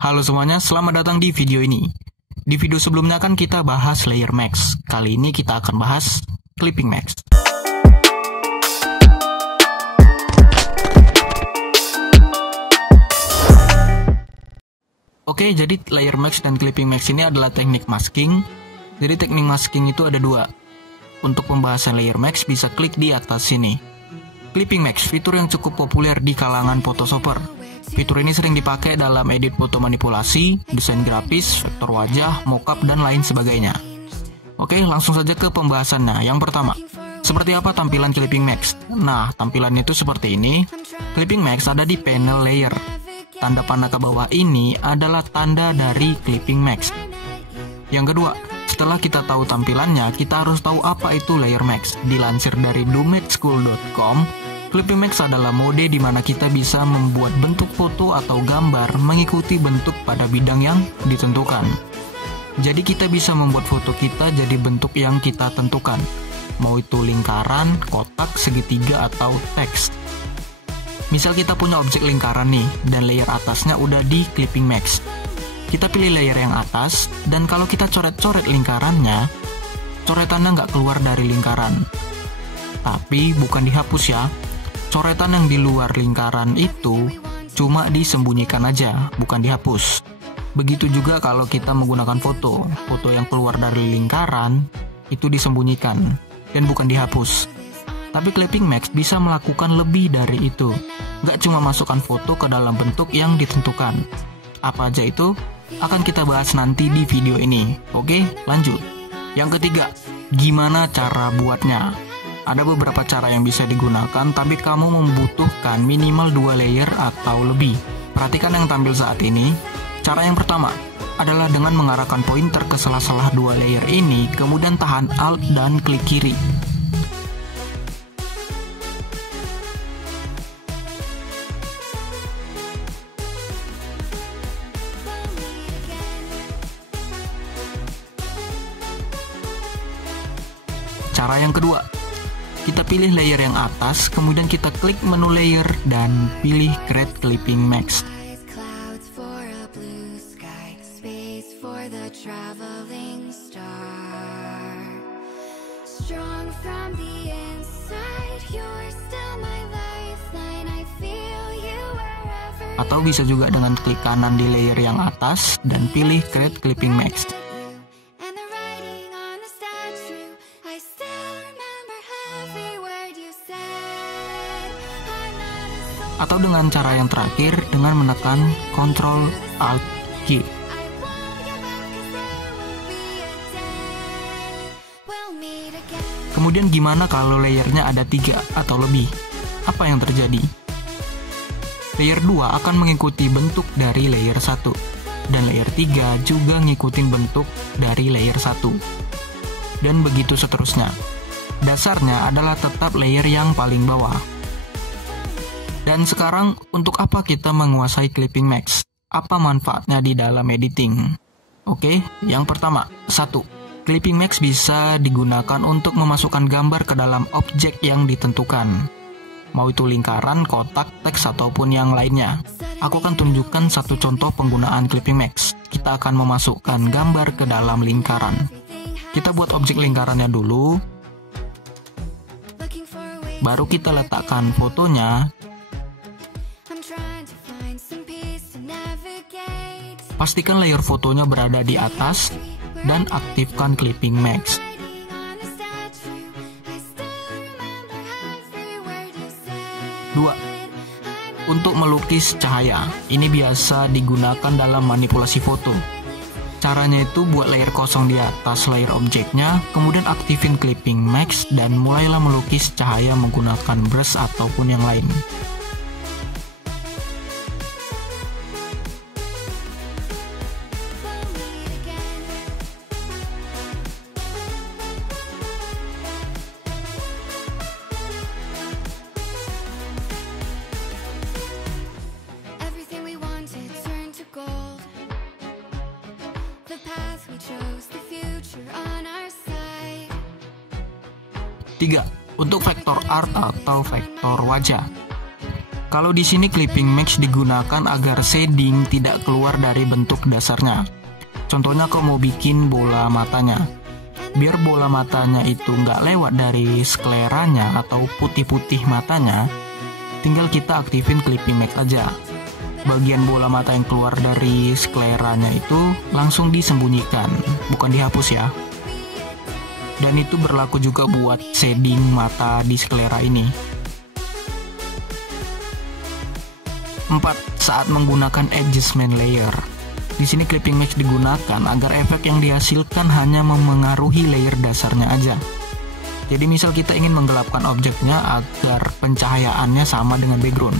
Halo semuanya, selamat datang di video ini. Di video sebelumnya kan kita bahas layer mask. Kali ini kita akan bahas clipping mask. Oke, jadi layer mask dan clipping mask ini adalah teknik masking. Jadi teknik masking itu ada dua. Untuk pembahasan layer mask bisa klik di atas sini. Clipping mask, fitur yang cukup populer di kalangan photoshopper. Fitur ini sering dipakai dalam edit foto manipulasi, desain grafis, vektor wajah, mockup, dan lain sebagainya. Oke, langsung saja ke pembahasannya. Yang pertama, seperti apa tampilan clipping mask? Nah, tampilannya itu seperti ini. Clipping mask ada di panel layer. Tanda panah ke bawah ini adalah tanda dari clipping mask. Yang kedua, setelah kita tahu tampilannya, kita harus tahu apa itu layer mask. Dilansir dari domageschool.com, clipping mask adalah mode di mana kita bisa membuat bentuk foto atau gambar mengikuti bentuk pada bidang yang ditentukan. Jadi kita bisa membuat foto kita jadi bentuk yang kita tentukan. Mau itu lingkaran, kotak, segitiga, atau teks. Misal kita punya objek lingkaran nih, dan layer atasnya udah di clipping mask. Kita pilih layer yang atas, dan kalau kita coret-coret lingkarannya, coretannya nggak keluar dari lingkaran. Tapi bukan dihapus ya. Coretan yang di luar lingkaran itu cuma disembunyikan aja, bukan dihapus. Begitu juga kalau kita menggunakan foto. Foto yang keluar dari lingkaran itu disembunyikan dan bukan dihapus. Tapi clipping mask bisa melakukan lebih dari itu. Nggak cuma masukkan foto ke dalam bentuk yang ditentukan. Apa aja itu akan kita bahas nanti di video ini. Oke, lanjut. Yang ketiga, gimana cara buatnya? Ada beberapa cara yang bisa digunakan, tapi kamu membutuhkan minimal 2 layer atau lebih. Perhatikan yang tampil saat ini. Cara yang pertama adalah dengan mengarahkan pointer ke sela-sela 2 layer ini, kemudian tahan Alt dan klik kiri. Cara yang kedua, kita pilih layer yang atas, kemudian kita klik menu layer dan pilih create clipping mask. Atau bisa juga dengan klik kanan di layer yang atas dan pilih create clipping mask. Atau dengan cara yang terakhir dengan menekan Ctrl Alt Q. Kemudian gimana kalau layernya ada 3 atau lebih? Apa yang terjadi? Layer 2 akan mengikuti bentuk dari layer 1, dan layer 3 juga ngikutin bentuk dari layer 1. Dan begitu seterusnya. Dasarnya adalah tetap layer yang paling bawah. Dan sekarang, untuk apa kita menguasai clipping mask? Apa manfaatnya di dalam editing? Oke, yang pertama, 1. Clipping mask bisa digunakan untuk memasukkan gambar ke dalam objek yang ditentukan. Mau itu lingkaran, kotak, teks, ataupun yang lainnya. Aku akan tunjukkan satu contoh penggunaan clipping mask. Kita akan memasukkan gambar ke dalam lingkaran. Kita buat objek lingkarannya dulu. Baru kita letakkan fotonya. Pastikan layer fotonya berada di atas dan aktifkan clipping mask. Dua, untuk melukis cahaya. Ini biasa digunakan dalam manipulasi foto. Caranya itu buat layer kosong di atas layer objeknya, kemudian aktifin clipping mask dan mulailah melukis cahaya menggunakan brush ataupun yang lain. Tiga, untuk vektor art atau vektor wajah. Kalau di sini clipping mask digunakan agar shading tidak keluar dari bentuk dasarnya. Contohnya kalau mau bikin bola matanya, biar bola matanya itu nggak lewat dari skleranya atau putih-putih matanya, tinggal kita aktifin clipping mask aja. Bagian bola mata yang keluar dari skleranya itu langsung disembunyikan, bukan dihapus ya. Dan itu berlaku juga buat shading mata di sklera ini. 4. Saat menggunakan adjustment layer. Di sini clipping mask digunakan agar efek yang dihasilkan hanya memengaruhi layer dasarnya aja. Jadi misal kita ingin menggelapkan objeknya agar pencahayaannya sama dengan background.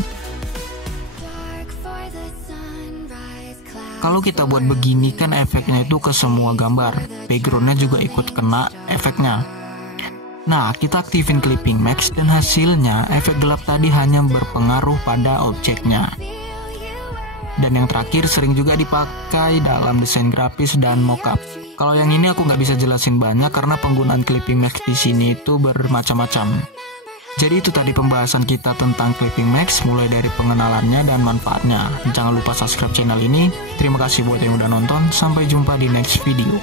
Kalau kita buat begini kan efeknya itu ke semua gambar, backgroundnya juga ikut kena efeknya. Nah, kita aktifin clipping mask dan hasilnya efek gelap tadi hanya berpengaruh pada objeknya. Dan yang terakhir sering juga dipakai dalam desain grafis dan mockup. Kalau yang ini aku nggak bisa jelasin banyak karena penggunaan clipping mask di sini itu bermacam-macam. Jadi itu tadi pembahasan kita tentang clipping mask, mulai dari pengenalannya dan manfaatnya. Jangan lupa subscribe channel ini. Terima kasih buat yang udah nonton. Sampai jumpa di next video.